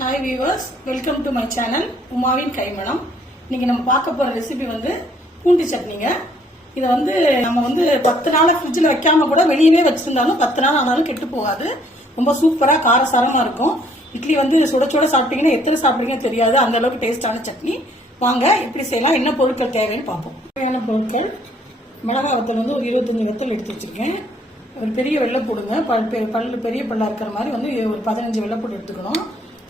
Hi viewers welcome to my channel உமாவின் கைமணம் இன்னைக்கு நம்ம பார்க்க போற ரெசிபி வந்து பூண்டு சட்னிங்க. இதை வந்து நம்ம வந்து பத்து நாள் ஃப்ரிட்ஜில் வைக்காம கூட வெளியவே வச்சிருந்தாலும் பத்து நாள் ஆனாலும் கெட்டு போகாது. ரொம்ப சூப்பராக காரசாரமாக இருக்கும். இட்லி வந்து சுட சுட சாப்பிட்டீங்கன்னா எத்தனை சாப்பிட்டீங்கன்னு தெரியாது. அந்த அளவுக்கு டேஸ்டான சட்னி. வாங்க எப்படி செய்யலாம் என்ன பொருட்கள் தேவைன்னு பார்ப்போம். தேவையான பொருட்கள் மிளகா வத்தல் வந்து ஒரு இருபத்தஞ்சி வத்தல் எடுத்து வச்சிருக்கேன். ஒரு பெரிய வெள்ளை போடுங்க. பல் பெ- பல்லு பெரிய பல்லா இருக்கிற மாதிரி வந்து ஒரு பதினஞ்சு வெள்ளைப்பூடு எடுத்துக்கணும்.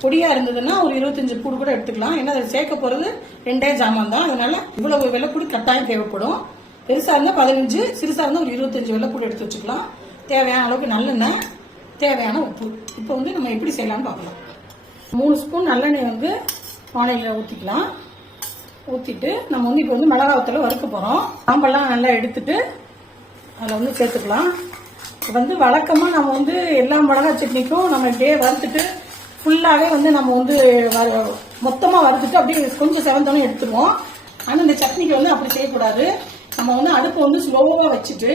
பொடியா இருந்ததுன்னா ஒரு இருபத்தஞ்சு பூடு கூட எடுத்துக்கலாம். ஏன்னா அதை சேர்க்க போறது ரெண்டே ஜாமான் தான் அதனால இவ்வளவு வெள்ளைப்பூடு கட்டாயம் தேவைப்படும். பெருசா இருந்தா பதினஞ்சு சிறுசா இருந்தா ஒரு இருபத்தஞ்சு வெள்ளைப்பூடு எடுத்து வச்சுக்கலாம். தேவையான அளவுக்கு நல்லெண்ணெய் தேவையான உப்பு. இப்போ வந்து நம்ம எப்படி செய்யலாம்னு பார்க்கலாம். மூணு ஸ்பூன் நல்லெண்ணெய் வந்து வாழையில ஊற்றிக்கலாம் ஊற்றிட்டு நம்ம வந்து இப்போ வந்து மிளகா வறுக்க போகிறோம் சாம்பெல்லாம் நல்லா எடுத்துட்டு அதில் வந்து சேர்த்துக்கலாம். இப்போ வந்து வழக்கமாக நம்ம வந்து எல்லா மிளகா சட்னிக்கும் நம்ம இப்படியே வறுத்துட்டு ஃபுல்லாகவே வந்து நம்ம வந்து மொத்தமாக வறுத்துட்டு அப்படியே கொஞ்சம் செவந்தோன்னு எடுத்துருவோம். ஆனால் இந்த சட்னிக்கு வந்து அப்படி செய்யக்கூடாது. நம்ம வந்து அடுப்பு வந்து ஸ்லோவாக வச்சுட்டு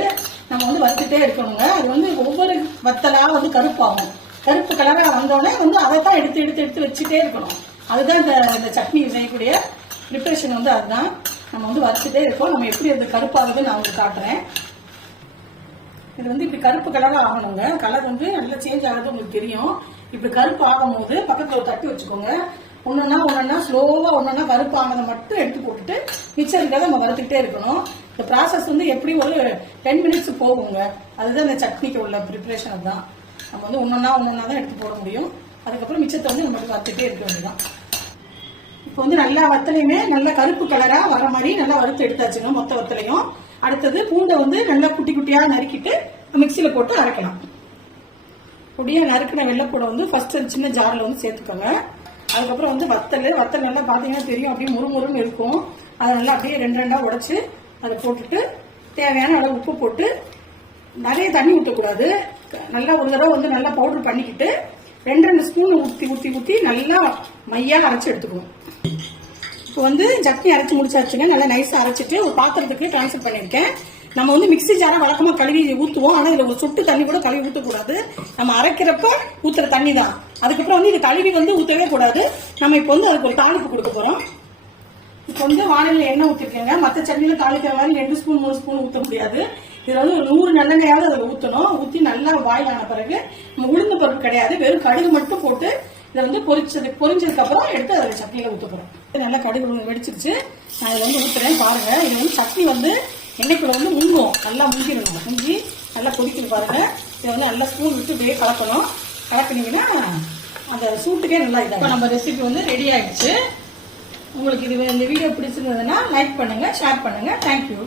நம்ம வந்து வறுத்துட்டே இருக்கணுங்க. அது வந்து ஒவ்வொரு வத்தலாக வந்து கருப்பாகும். கருப்பு கலராக வந்தோடனே வந்து அதை தான் எடுத்து எடுத்து எடுத்து வச்சுட்டே இருக்கணும். அதுதான் இந்த இந்த சட்னி செய்யக்கூடிய ப்ரிப்ரேஷன் வந்து அதுதான். நம்ம வந்து வறுத்துட்டே இருக்கோம். நம்ம எப்படி அது கருப்பாகுதுன்னு நான் உங்களுக்கு காட்டுறேன். இது வந்து இப்படி கருப்பு கலராக ஆகணுங்க. கலர் வந்து நல்லா சேஞ்ச் ஆகுது உங்களுக்கு தெரியும். இப்படி கருப்பு ஆகும்போது பக்கத்துல ஒரு தட்டு வச்சுக்கோங்க. ஒன்னொன்னா ஒன்னொன்னா ஸ்லோவா ஒன்னொன்னா கருப்பு ஆனதை மட்டும் எடுத்து போட்டுட்டு மிச்சம் இருக்கிறத நம்ம வறுத்துக்கிட்டே இருக்கணும். இந்த ப்ராசஸ் வந்து எப்படி ஒரு டென் மினிட்ஸ் போகுங்க. அதுதான் இந்த சட்னிக்கு உள்ள ப்ரிப்பரேஷன் அதுதான். நம்ம வந்து ஒன்னொன்னா ஒன்னொன்னா தான் எடுத்து போட முடியும். அதுக்கப்புறம் மிச்சத்தை வந்து நம்ம வறுத்துட்டே இருக்க வேண்டியதான் இப்போ வந்து நல்லா வத்தலையுமே நல்ல கருப்பு கலரா வர மாதிரி நல்லா வறுத்து எடுத்தாச்சுங்க மொத்த வத்தலையும். அடுத்தது பூண்டை வந்து நல்லா குட்டி குட்டியா நறுக்கிட்டு மிக்சியில போட்டு அரைக்கலாம். பொடியா நறுக்கின வெள்ளைப்பூடை வந்து ஃபர்ஸ்ட் சின்ன ஜாரில் வந்து சேர்த்துக்கோங்க. அதுக்கப்புறம் வந்து வத்தல் வத்தல் நல்லா பார்த்தீங்கன்னா தெரியும். அப்படியே முறுமுறுன்னு இருக்கும். அதை நல்லா அப்படியே ரெண்டு ரெண்டாக உடச்சி அதை போட்டுட்டு தேவையான அளவு உப்பு போட்டு நிறைய தண்ணி ஊற்றக்கூடாது நல்லா ஒரு தடவை வந்து நல்லா பவுடர் பண்ணிக்கிட்டு ரெண்டு ரெண்டு ஸ்பூன் ஊற்றி ஊற்றி ஊற்றி நல்லா மையாக அரைச்சி எடுத்துக்கணும். இப்போ வந்து சட்னி அரைச்சி முடிச்சாச்சுங்க. நல்லா நைஸாக அரைச்சிட்டு ஒரு பாத்திரத்துக்கு ட்ரான்ஸ்ஃபர் பண்ணியிருக்கேன். நம்ம வந்து மிக்சி ஜாரை வழக்கமாக கழுவி ஊற்றுவோம் ஆனால் இதில் ஒரு சொட்டு தண்ணி கூட கழுவி ஊற்றக்கூடாது நம்ம அரைக்கிறப்ப ஊற்றுற தண்ணி தான். அதுக்கப்புறம் வந்து இது கழுவி வந்து ஊற்றவே கூடாது. நம்ம இப்போ வந்து அதுக்கு ஒரு தாளிப்பு கொடுக்க போகிறோம் இப்போ வந்து வானிலையில் எண்ணெய் ஊற்றிருக்கேங்க மற்ற சட்னியில் தாளிக்கிற மாதிரி ரெண்டு ஸ்பூன் மூணு ஸ்பூன் ஊற்ற முடியாது. இதில் வந்து ஒரு நூறு நல்லெண்ணையாவது அதில் ஊற்றணும் ஊற்றி நல்லா வாயில் ஆன பிறகு நம்ம உளுந்து பருப்பு கிடையாது. வெறும் கடுகு மட்டும் போட்டு இதை வந்து பொரிச்சது பொரிஞ்சதுக்கப்புறம் எடுத்து அதில் சட்னியில் ஊற்ற போகிறோம் நல்லா கடுகு வெடிச்சிருச்சு. நான் இதை வந்து ஊற்றுறேன் பாருங்கள் இது வந்து சட்னி வந்து எண்ணெய்க்குள்ள வந்து முங்கும் நல்லா முங்கிடணும். முங்கி நல்லா கொதிக்கணும் பாருங்க. இதை வந்து நல்லா ஸ்பூன் விட்டு இப்படியே கலக்கணும். கலக்குனீங்கன்னா அந்த சூட்டுக்கே நல்லா இதாக நம்ம ரெசிபி வந்து ரெடி ஆயிடுச்சு. உங்களுக்கு இது இந்த வீடியோ பிடிச்சிருந்ததுன்னா லைக் பண்ணுங்க ஷேர் பண்ணுங்க. தேங்க்யூ